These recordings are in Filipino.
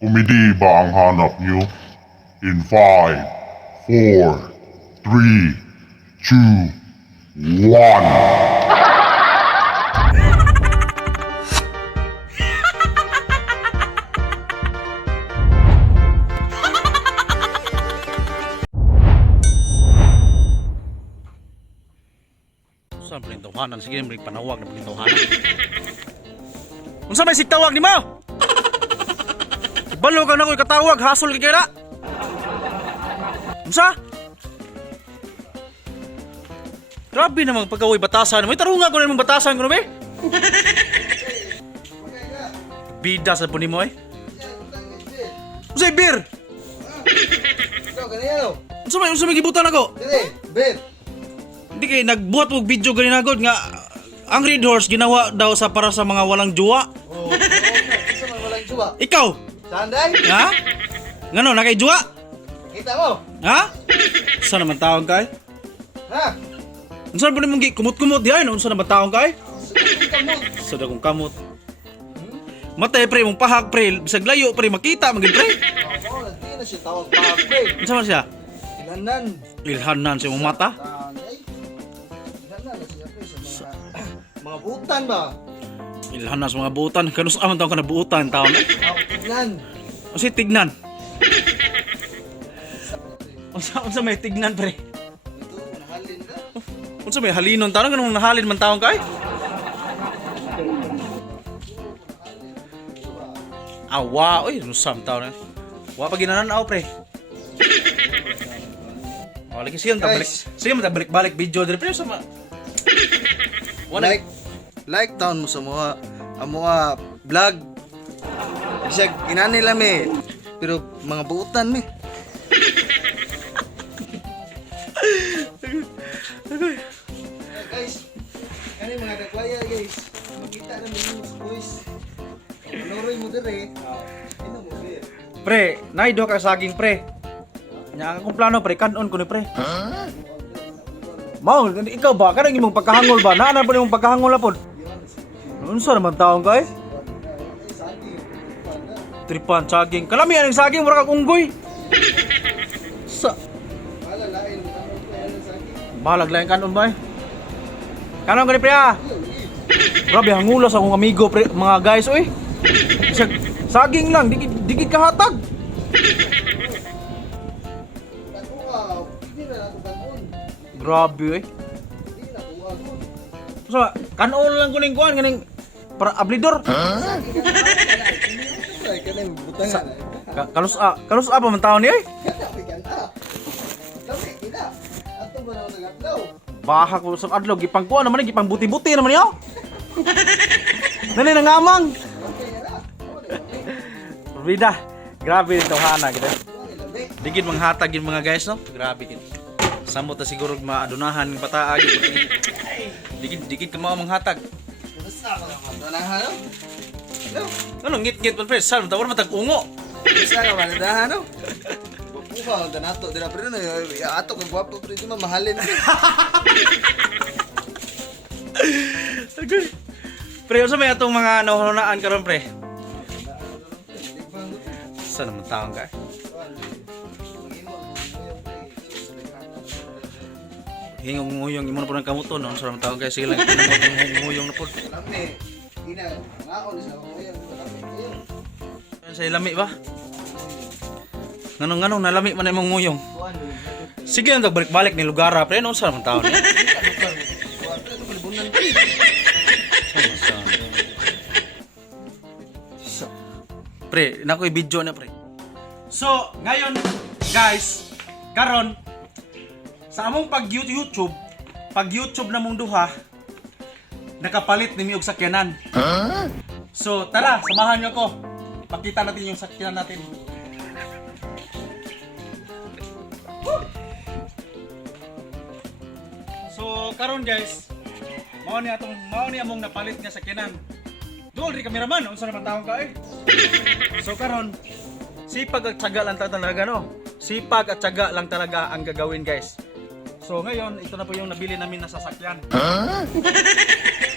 Komedi ba ang hanap nyo? In 5, 4, 3, 2, 1. Saan palintawanan? Sige, may panawag na palintawanan. Unsa may sigtawag ni mo? Balo ka na ko'y katawag, hasol ka kaya. Unsa? Grabe namang pagkawoy batasan. May tarunga ko na namang batasan ko na be. Bida sa puni mo eh. Unsay beer? Ikaw, ganyan o. Unsa may gibutan ako? Dili, bet. Hindi kay nagbuhat og video ganin agad nga ang Red Horse ginawa daw sa para sa mga walang juwa. Oo, isa man walang juwa. Ikaw, Sanday? ha? Ngano na kay juwa? Kita mo? Ha? Unsa naman taon kay? Ha? Unsa ba nimong kumot-kumot diay? Unsa naman taon kay? Kita mo? Sa dagong kamot. Matay pre mong pahag pre, bisag layo pre makita magid pre. Oo, hindi na siya tawag pa, pre. Unsa man siya? Ilanan. Ilhanan sa imong mata. Sanday. Ilanan na siya, pre, sa mga butan ba? Ilhanan sa mga buutan. Kanus aman taon ka na buutan taon. Tignan. Unsa tignan? Unsa may tignan pre? Ito, nahalin ka. Unsa may halinon taon kanang nahalin man taon kay? Awa, oy, nusam taon na. Wa pa ginananaw pre. Oh, lagi siya tabalik. Guys. Siya balik-balik video dire pre sa ma. Wala. Like town mo sa mga vlog. Bisag inani lang me. Pero mga buutan me. Guys, kani mga dakwaya guys. Makita na mo sa boys. Loroy mo dire. Ino mo dire. Pre, naido ka saging pre. Nya akong plano pre, kanon ko ni pre. Mao, ikaw ba kanang imong pagkahangol ba? Naa na po imong pagkahangol apod. Unsa naman taong kay? Tripan saging. Kalami ang saging mura kag unggoy. Sa Malalain mo na ko yan sa akin. balag lang kanon ba? Kanon ko ni pre ah. Grabe hangulas akong amigo pre, mga guys oy. Saging lang, digid kahatag. Wow, hindi na ako kanon. Grabe oy. Hindi na ko ako. So, kanon lang kuning kuan kaning para ablidor. Ay, kanang butangan. Kalus pa man taon ni oy. Kami kanta. Kami kita. Ato ba na nagatlaw? Baha ko sa adlaw gipangkuan naman gipang buti-buti naman yaw. Nani nangamang. Bida. Grabe ito hana kita. Digid manghatag yung mga guys no. Grabe kin. Samot ta siguro maadunahan ng pataag. Digid ka mga manghatag. Basta ka naman. Danahan no? No? Ano ngit-ngit man pre, sal tawar matag ungo. Basta ka man danahan no? Buka ang danato dira pre no. Ato kag gwapo pre di man mahalin. Okay. Pre, unsa may atong mga nahuhunaan karon pre? Sa naman taong ka? Hingong nguyong imo na po ng kamuton, no? Sa naman taong kay sige lang nguyong na po. Lami. Ina, ngaon sa ako yan. Lami. Sa ilami ba? Nganong nalami man imong nguyong. Kuan. Sige lang balik-balik ni lugar pre, no? Sa naman taong ni. Pre, nakoy video na pre. So, ngayon guys, karon sa among pag-YouTube na mong duha, nakapalit ni og sakyanan. So, tara, samahan niyo ako. Pakita natin yung sakyanan natin. So, karon guys, mao ni among napalit nga sakyanan. Dol ri cameraman, unsa naman taong ka eh. So karon, sipag at tiyaga lang talaga no. Sipag at tiyaga lang talaga ang gagawin guys. So ngayon, ito na po yung nabili namin na sasakyan.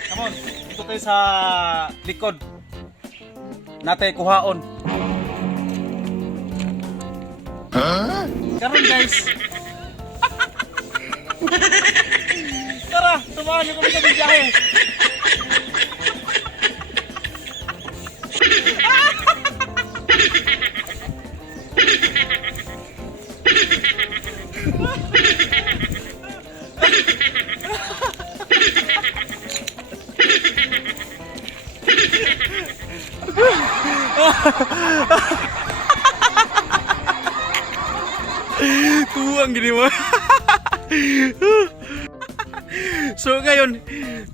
Come on, ito tayo sa likod. Natay kuhaon. Karon guys. Tara, tumahan niyo kami sa biyahe. Tuwang gini mo. So ngayon,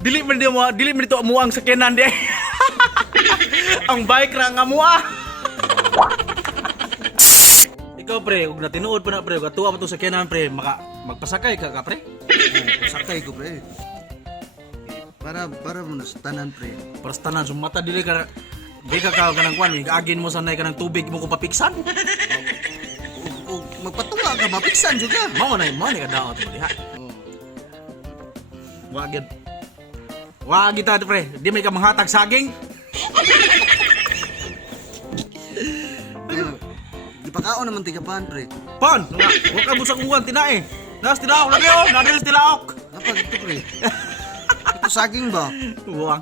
dili man dito muang sakyanan di. Ang bike ra nga mua. Ikaw pre, ug natinuod pa na pre, katuwa pa to sakyanan pre, magpasakay ka pre. Sakay ko pre. Para mo na sa tanan pre. Para sa tanan sumata dili ka kanang kwan, agin mo sanay ka ng tubig mo kung papiksan. O magpatunga ka mapiksan juga. Mao na ka daot mo diha. Wag kita pre, di may ka manghatag saging. Gipakaon naman tigapan pre. Pon, wa ka busa kuwan tinae. Nas tinaok lagi oh, nadres tilaok. Apa gitu pre? Itu saging ba? Wang,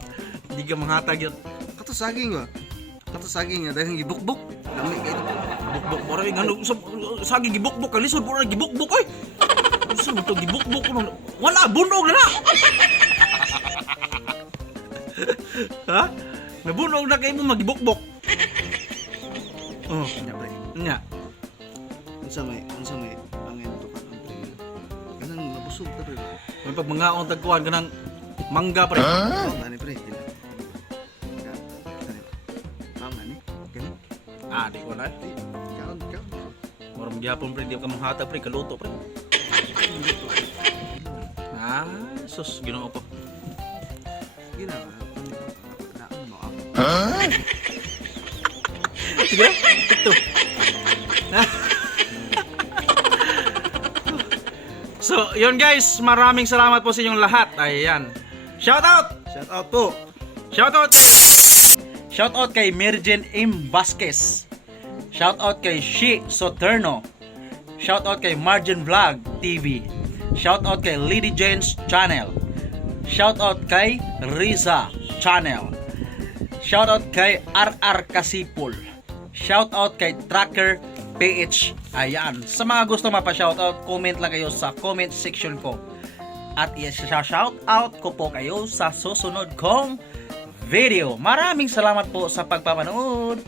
di ka manghatag yun. Kato saging ba? Kato saging ya dahil gibukbuk. Lami kay Bukbuk mo rin, ano, saging gibukbuk, kalisod mo rin gibukbuk ay. Gusto mo ito gibukbuk ko nun. Wala, bunog na na. Ha? Nabunog na kayo mo magibukbuk. Oh, nya pre. nya. Unsa may angin to kan pre. Kanang mabusog ta pre. May pag mga tagkuhan ka ng mangga pre. Oh, ani pre. Ani. Kani. Ah, di ko na. Kaon. Marang gyapon pre, di ka manghatag pre, kaluto pre. Ah, sus, ginoo ko. Gina. Naan mo ako. Sige, ito. So, yun guys, maraming salamat po sa inyong lahat. Ayan. Shout out! Shout out po. Shout out kay Merjen M. Vasquez. Shout out kay Shi Soterno. Shout out kay Margin Vlog TV. Shout out kay Lady Jane's Channel. Shout out kay Riza Channel. Shout out kay RR Kasipul. Shout out kay Tracker PH. Ayan. Sa mga gusto mapa-shoutout, comment lang kayo sa comment section ko. At i-shout out ko po kayo sa susunod kong video. Maraming salamat po sa pagpapanood.